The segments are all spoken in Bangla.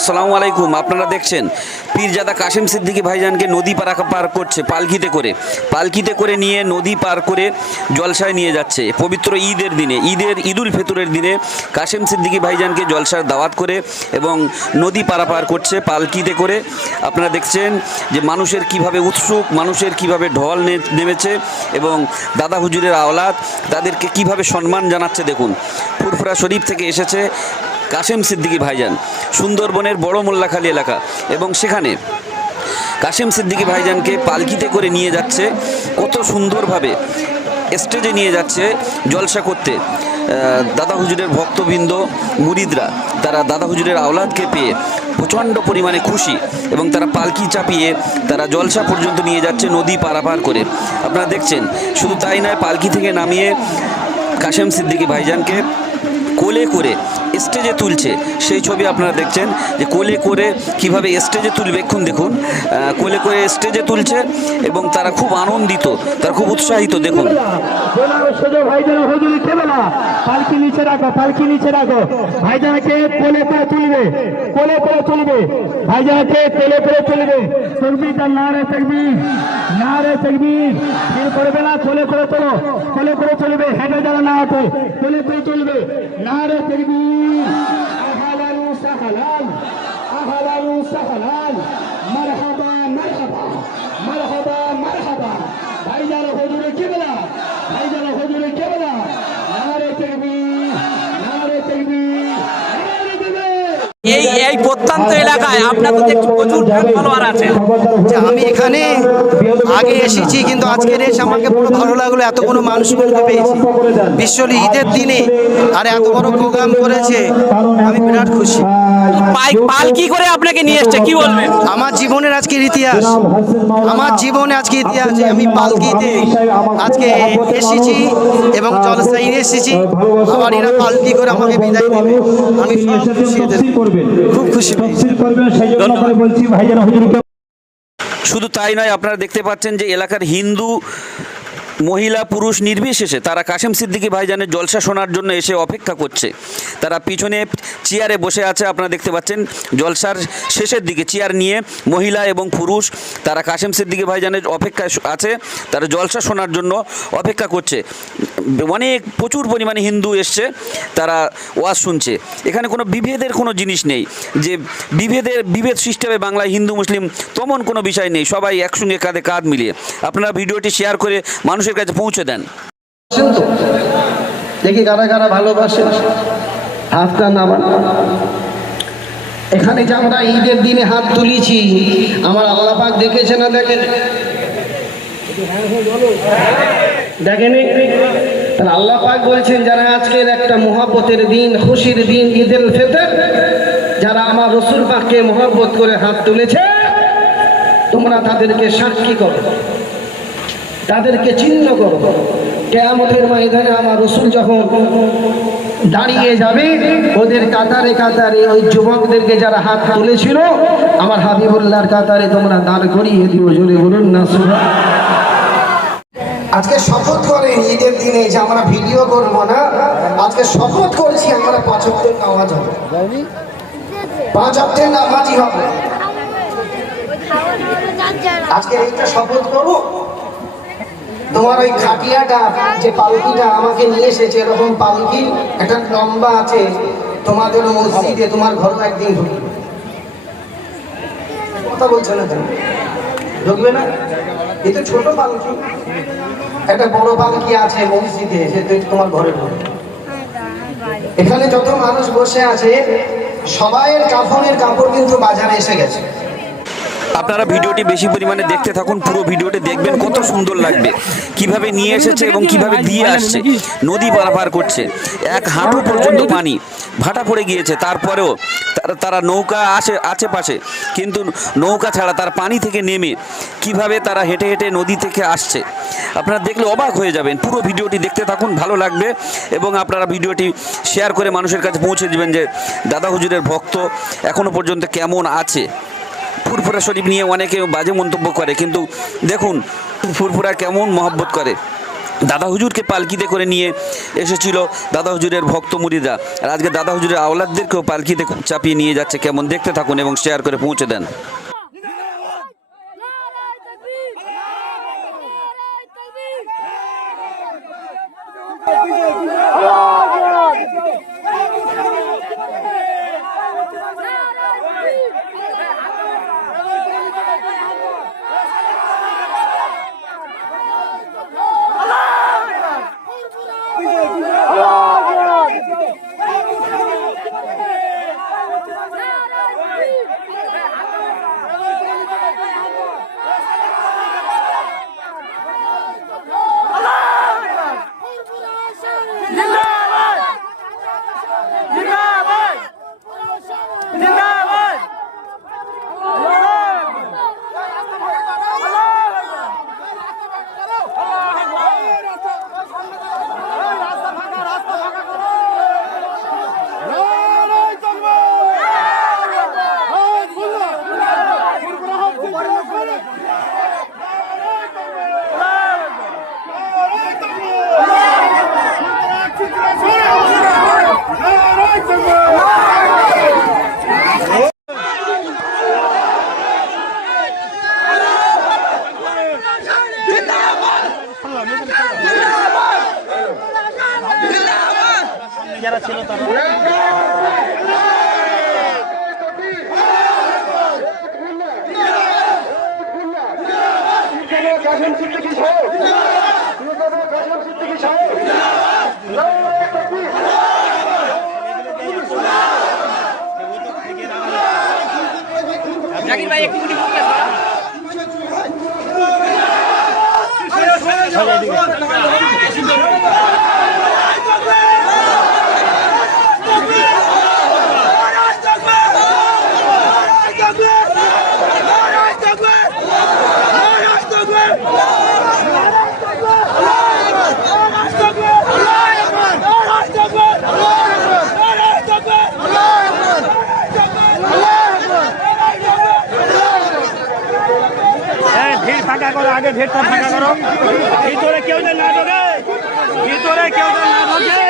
আসসালামু আলাইকুম। আপনারা দেখছেন পীরজাদা কাশিম সিদ্দিকী ভাইজানকে নদী পার পার করছে পালকিতে করে। পালকিতে করে নিয়ে নদী পার করে জলসায় নিয়ে যাচ্ছে। পবিত্র ঈদের দিনে, ঈদের ঈদুল ফেতুরের দিনে কাশিম সিদ্দিকী ভাইজানকে জলসার দাওয়াত করে এবং নদী পারাপার করছে পালকিতে করে। আপনারা দেখছেন যে মানুষের কীভাবে উৎসুক, মানুষের কীভাবে ঢল নেমেছে এবং দাদা হুজুরের আওলাদ তাদেরকে কীভাবে সম্মান জানাচ্ছে দেখুন। ফুরফুরা শরীফ থেকে এসেছে কাশেম সিদ্দিকী ভাইজান, সুন্দরবনের বড় মোল্লাখালী এলাকা। এবং সেখানে কাশেম সিদ্দিকী ভাইজানকে পালকিতে করে নিয়ে যাচ্ছে, কত সুন্দরভাবে স্টেজে নিয়ে যাচ্ছে জলসা করতে। দাদা হুজুরের ভক্তবৃন্দ, মুরিদরা, তারা দাদা হুজুরের আওলাদকে পেয়ে প্রচণ্ড পরিমাণে খুশি এবং তারা পালকি চাপিয়ে তারা জলসা পর্যন্ত নিয়ে যাচ্ছে নদী পারাপার করে। আপনারা দেখছেন, শুধু তাই নয়, পালকি থেকে নামিয়ে কাশেম সিদ্দিকী ভাইজানকে কোলে করে স্টেজে তুলছে। সেই ছবি আপনারা দেখছেন যে কোলে করে কীভাবে স্টেজে তুলবে। এক্ষুন দেখুন কোলে করে স্টেজে তুলছে এবং তারা খুব আনন্দিত, তারা খুব উৎসাহিত। দেখুন। পালকি নিচে রাখো, পালকি নিচে রাখো। ভাইজানকে কোলে করে তুলবে, কোলে করে তুলবে। ভাইজানকে কোলে করে তুলবে। তকবীর তার নারে তকবীর নারে তকবীর ফির করবে না, কোলে করে চলো কোলে করে চলবে, হেঁটে যারা না হতো কোলে করে তুলবে নারে তকবীর আহলান সাহলান আহলান সাহলান মারহাবা মারহাবা মারহাবা মারহাবা। ভাইজান হুজুরে কিবলা ভাইজান হুজুরে কিবলা নারে তাকবীর নারে তাকবীর নারে তাকবীর এই প্রত্যন্ত এলাকায় আপনার তো দেখছি প্রচুর ফ্যান ফলোয়ার আছে। যে আমি এখানে আগে এসেছি কিন্তু আজকের এসে আমাকে পুরো ভালো লাগল এত এতগুলো মানুষগুলোকে পেয়েছি বিশ্বলি ঈদের দিনে আর এত বড় প্রোগ্রাম করেছে আমি বিরাট খুশি। পাই পাল কি করে আপনাকে নিয়ে এসছে কি বলবেন? আমার জীবনের আজকের ইতিহাস। আমার জীবনে আজকে ইতিহাস যে আমি পালকিতে আজকে এসেছি এবং জলসাই এসেছি। আবার এরা পালকি করে আমাকে বিদায় দেবে। আমি খুশি। খুব খুশি শুধু তাই নয় আপনারা দেখতে পাচ্ছেন যে এলাকার হিন্দু মহিলা পুরুষ নির্বিশেষে, তারা কাশেম সিদ্দিকি ভাইজানের জলসা শোনার জন্য এসে অপেক্ষা করছে। তারা পিছনে চেয়ারে বসে আছে, আপনারা দেখতে পাচ্ছেন, জলসার শেষের দিকে চেয়ার নিয়ে মহিলা এবং পুরুষ, তারা কাশেম সিদ্দিকী ভাইজানের অপেক্ষায় আছে, তারা জলসা শোনার জন্য অপেক্ষা করছে। অনেক প্রচুর পরিমাণে হিন্দু এসছে, তারা ওয়াজ শুনছে। এখানে কোনো বিভেদের কোনো জিনিস নেই, যে বিভেদের, বিভেদ সিস্টেমে বাংলায় হিন্দু, মুসলিম, তেমন কোনো বিষয় নেই, সবাই একসঙ্গে কাঁধে কাঁধ মিলিয়ে। আপনারা ভিডিওটি শেয়ার করে মানুষের কাছে পৌঁছে দেন। দেখি কারা কারা ভালোবাসেন হাতটা নামান। এখানে যে আমরা ঈদের দিনে হাত তুলেছি, আমার আল্লাহ পাক দেখেছে না দেখেন? দেখেনি তাহলে আল্লাহ পাক বলছেন, যারা আজকের একটা মহাব্বতের দিন, খুশির দিন, ঈদের ফেতর, যারা আমার রসুল পাককে মহাব্বত করে হাত তুলেছে, তোমরা তাদেরকে সাক্ষী করো। তাদেরকে চিহ্ন করো। কেয়ামতের ময়দানে আমার রসুল যখন দাঁড়িয়ে যাবে, ওদের কাতারে কাতারে ওই যুবকদেরকে যারা হাত তুলেছিল, আমার হাবিবুল্লাহর কাতারে তোমরা দাঁড় করিয়ে দিও, জোরে বলুন না আজকে শপথ করেন ঈদের দিনে যে আমরা ভিডিও করব না, আজকে শপথ করছি আমরা পাঁচ অক্টের নামাজ হবে। পাঁচ অক্টের নামাজই হবে। আজকে এইটা শপথ করো তোমার ওই খাটিয়াটা যে পালকিটা আমাকে নিয়ে এসেছে, এরকম পালকি, একটা লম্বা আছে তোমাদের মসজিদে, তোমার ঘর একদিন ঢুকবে। কথা বলছে না কেন ঢুকবে না? এই তো ছোট পালকি। একটা বড় পালকি আছে মসজিদে, সে তোমার ঘরে ঢুকবে। এখানে যত মানুষ বসে আছে, সবাইয়ের কাফনের কাপড় কিন্তু বাজারে এসে গেছে। আপনারা ভিডিওটি বেশি পরিমাণে দেখতে থাকুন, পুরো ভিডিওটি দেখবেন, কত সুন্দর লাগবে। কীভাবে নিয়ে এসেছে এবং কীভাবে দিয়ে আসছে, নদী পারাপার করছে। এক হাঁটু পর্যন্ত পানি, ভাটা পড়ে গিয়েছে, তারপরেও তারা তারা নৌকা আসে আছে পাশে কিন্তু নৌকা ছাড়া তার পানি থেকে নেমে কীভাবে তারা হেঁটে হেঁটে নদী থেকে আসছে, আপনারা দেখলে অবাক হয়ে যাবেন। পুরো ভিডিওটি দেখতে থাকুন, ভালো লাগবে এবং আপনারা ভিডিওটি শেয়ার করে মানুষের কাছে পৌঁছে দেবেন যে, দাদা হুজুরের ভক্ত এখনও পর্যন্ত কেমন আছে? ফুরফুরা শরীফ নিয়ে অনেকে বাজে মন্তব্য করে, কিন্তু দেখুন, ফুরফুরা কেমন মহব্বত করে। দাদা হুজুরকে পালকিতে করে নিয়ে এসেছিল দাদা হুজুরের ভক্ত মুরিদা আর আজকে দাদা হুজুরের আওলাদদেরকেও পালকিতে চাপিয়ে নিয়ে যাচ্ছে, কেমন দেখতে থাকুন এবং শেয়ার করে পৌঁছে দেন। কাশেম সিদ্দিকী সাহেব কাশেম সিদ্দিকী সাহেব জাকির ভাই একটু ভিড় আগে ভিড়টা ফাঁকা করো। ভিতরে কেউ যেন না ঢোকে। ভিতরে কেউ যেন না ঢোকে।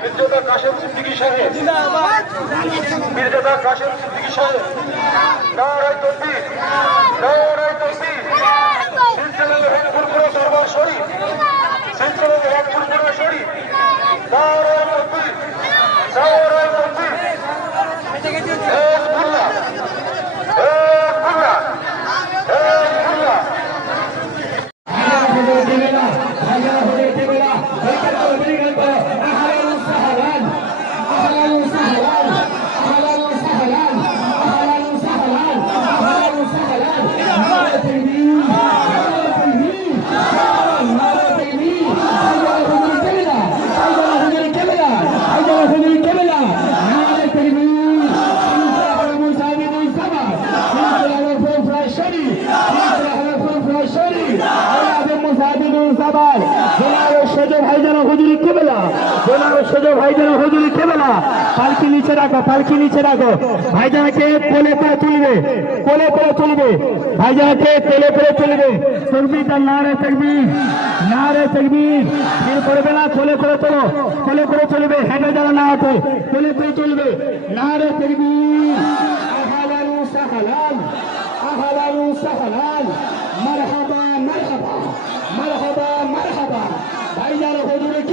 মির্জাদা কাশেম সিদ্দিকী সাহেব। মির্জাদা কাশেম সিদ্দিকী সাহেব। নারায় তকবীর নারায় তকবীর সিলসিলা হেড ফুরফুরা দরবার শরীফ। সিলসিলা শরীফ। নারায় দরবার বেনারো সেজো ভাই যেন হুজুরি কেবেলা। বেনারো সেজো ভাই যেন হুজুরি কেবেলা। পালকি নিচে রাখো, পালকি নিচে রাখো। ভাই জানাকে কোলে করে তুলবে কোলে করে তুলবে ভাই জানাকে কোলে করে তুলবে তুলবি তার না থাকবি না থাকবি ফিল করবে না, কোলে করে তোলো কোলে করে চলবে। হ্যাঁ যারা না আছে কোলে করে চলবে। না রে থাকবি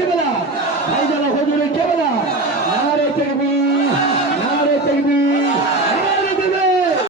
মারহাবা